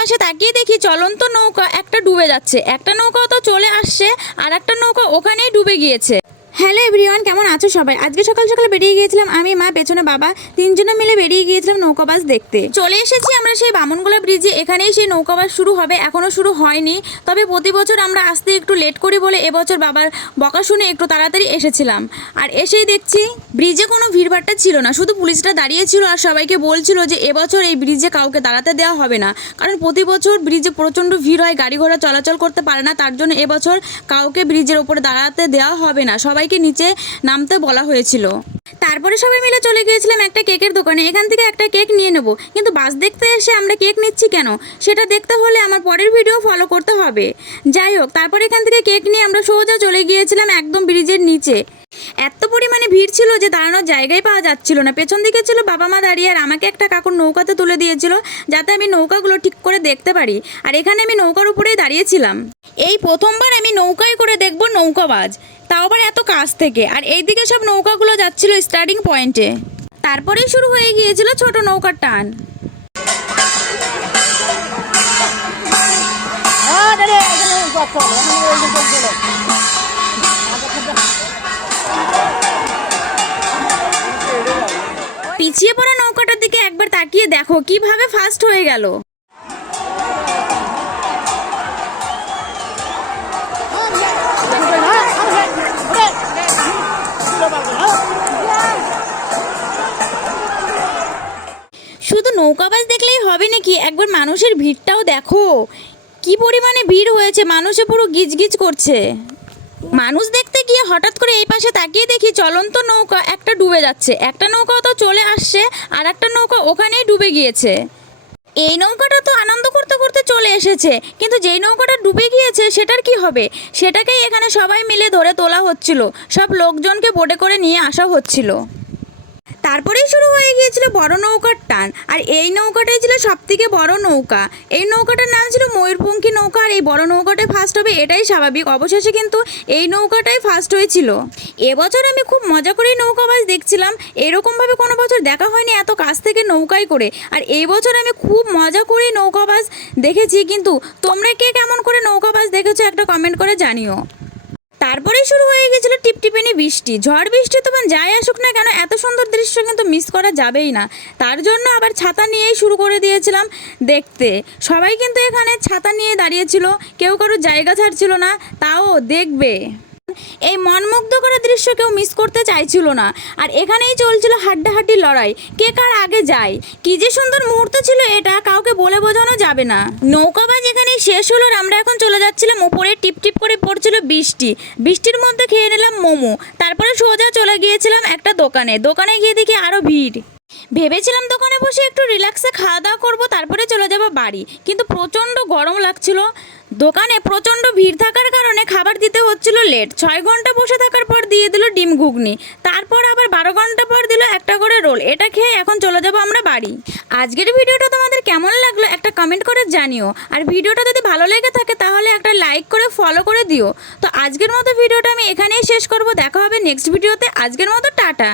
পাশে তাকিয়ে দেখি চলন্ত নৌকা একটা ডুবে যাচ্ছে, একটা নৌকা তো চলে আসছে আর একটা নৌকা ওখানেই ডুবে গিয়েছে। হ্যালো এভরিওয়ান, কেমন আছো সবাই? আজকে সকাল সকাল বেরিয়ে গিয়েছিলাম আমি, মা, পেছনে বাবা, তিনজনে মিলে বেরিয়ে গিয়েছিলাম নৌকাবাস দেখতে। চলে এসেছি আমরা সেই বামনগোলা ব্রিজে। এখানেই সেই নৌকাবাস শুরু হবে, এখনো শুরু হয়নি। তবে প্রতি বছর আমরা আসতে একটু লেট করি বলে এবছর বাবার বকা শুনে একটু তাড়াতাড়ি এসেছিলাম। আর এসেই দেখছি ব্রিজে কোনো ভিড়ভাট্টা ছিল না, শুধু পুলিশরা দাঁড়িয়ে ছিল আর সবাইকে বলছিল যে এবছর এই ব্রিজে কাউকে দাঁড়াতে দেওয়া হবে না, কারণ প্রতি বছর ব্রিজে প্রচণ্ড ভিড় হয়, গাড়ি ঘোড়া চলাচল করতে পারে না, তার জন্য এবছর কাউকে ব্রিজের ওপরে দাঁড়াতে দেওয়া হবে না, সবাইকে নিচে নামতে বলা হয়েছিল। তারপরে সবাই মিলে চলে গিয়েছিলাম একটা কেকের দোকানে, এখান থেকে একটা কেক নিয়ে নেব। কিন্তু বাস দেখতে এসে আমরা কেক নিচ্ছি কেন সেটা দেখতে হলে আমার পরের ভিডিও ফলো করতে হবে। যাই হোক, তারপর এখান থেকে কেক নিয়ে আমরা সোজা চলে গিয়েছিলাম একদম ব্রিজের নিচে। এত পরিমাণে ভিড় ছিল যে দাঁড়ানোর জায়গায় পাওয়া যাচ্ছিল না। পেছন দিকে ছিল বাবা মা দাঁড়িয়ে, আর আমাকে একটা কাকুর নৌকাতে তুলে দিয়েছিল যাতে আমি নৌকাগুলো ঠিক করে দেখতে পারি। আর এখানে আমি নৌকার উপরেই দাঁড়িয়েছিলাম। এই প্রথমবার আমি নৌকায় করে দেখব নৌকাবাজ, তাও আবার এত কাছ থেকে। আর এইদিকে সব নৌকাগুলো যাচ্ছিল স্টার্টিং পয়েন্টে। তারপরেই শুরু হয়ে গিয়েছিল ছোট নৌকার টান। পিছিয়ে পড়া নৌকাটার দিকে একবার তাকিয়ে দেখো কিভাবে ফাস্ট হয়ে গেল। শুধু নৌকাবাজ দেখলেই হবে নাকি, একবার মানুষের ভিড়টাও দেখো, কি পরিমাণে ভিড় হয়েছে, মানুষে পুরো গিজগিজ করছে। মানুষ দেখতে গিয়ে হঠাৎ করে এই পাশে তাকিয়ে দেখি চলন্ত নৌকা একটা ডুবে যাচ্ছে, একটা নৌকা তো চলে আসছে আর একটা নৌকা ওখানেই ডুবে গিয়েছে। এই নৌকাটা তো আনন্দ করতে করতে চলে এসেছে, কিন্তু যেই নৌকাটা ডুবে গিয়েছে সেটার কি হবে, সেটাকেই এখানে সবাই মিলে ধরে তোলা হচ্ছিল, সব লোকজনকে বোটে করে নিয়ে আসা হচ্ছিল। তারপরেই শুরু হয়ে গিয়েছিল বড় নৌকার টান। আর এই নৌকাটাই ছিল সব থেকে বড় নৌকা। এই নৌকাটার নাম ছিল ময়ূরপঙ্খী নৌকা। আর এই বড় নৌকাটাই ফার্স্ট হবে এটাই স্বাভাবিক, অবশেষে কিন্তু এই নৌকাটাই ফার্স্ট হয়েছিল। এবছর আমি খুব মজা করেই নৌকাবাজ দেখছিলাম, এরকমভাবে কোনো বছর দেখা হয়নি এত কাছ থেকে নৌকায় করে। আর এই বছর আমি খুব মজা করেই নৌকাবাজ দেখেছি। কিন্তু তোমরা কে কেমন করে নৌকাবাজ দেখেছো একটা কমেন্ট করে জানিও। তারপরেই শুরু হয়ে গেছিলো টিপটিপিনি বৃষ্টি। ঝড় বৃষ্টি তখন যাই আসুক না কেন, এত সুন্দর দৃশ্য কিন্তু মিস করা যাবেই না। তার জন্য আবার ছাতা নিয়েই শুরু করে দিয়েছিলাম দেখতে। সবাই কিন্তু এখানে ছাতা নিয়ে দাঁড়িয়েছিল, কেউ কারোর জায়গা ছাড়ছিল না, তাও দেখবে। এই মনমুগ্ধ করা দৃশ্য কেউ মিস করতে চাইছিল না। আর এখানেই চলছিল হাড্ডাহাড্ডি লড়াই, কে কার আগে যায়। কি যে সুন্দর মুহূর্ত ছিল এটা, কাউকে বলে বোঝানো যাবে না। নৌকাবাজ এখানেই শেষ হলো। আমরা এখন চলে যাচ্ছিলাম উপরে, টিপ টিপ করে পড়ছিল বৃষ্টি। বৃষ্টির মধ্যে খেয়ে নিলাম মোমো। তারপরে সোজা চলে গিয়েছিলাম একটা দোকানে। দোকানে গিয়ে দেখি আরও ভিড়। ভেবেছিলাম দোকানে বসে একটু রিল্যাক্সে খাওয়া দাওয়া করবো, তারপরে চলে যাবো বাড়ি, কিন্তু প্রচণ্ড গরম লাগছিল। দোকানে প্রচণ্ড ভিড় থাকার কারণে খাবার দিতে হচ্ছিল লেট। 6 ঘন্টা বসে থাকার পর দিয়ে দিল ডিম ঘুগনি, তারপর আবার 12 ঘন্টা পর দিল একটা করে রোল। এটা খেয়ে এখন চলে যাবো আমরা বাড়ি। আজকের ভিডিওটা তোমাদের কেমন লাগলো একটা কমেন্ট করে জানিও। আর ভিডিওটা যদি ভালো লেগে থাকে তাহলে একটা লাইক করে ফলো করে দিও। তো আজকের মতো ভিডিওটা আমি এখানেই শেষ করব, দেখা হবে নেক্সট ভিডিওতে। আজকের মতো টাটা।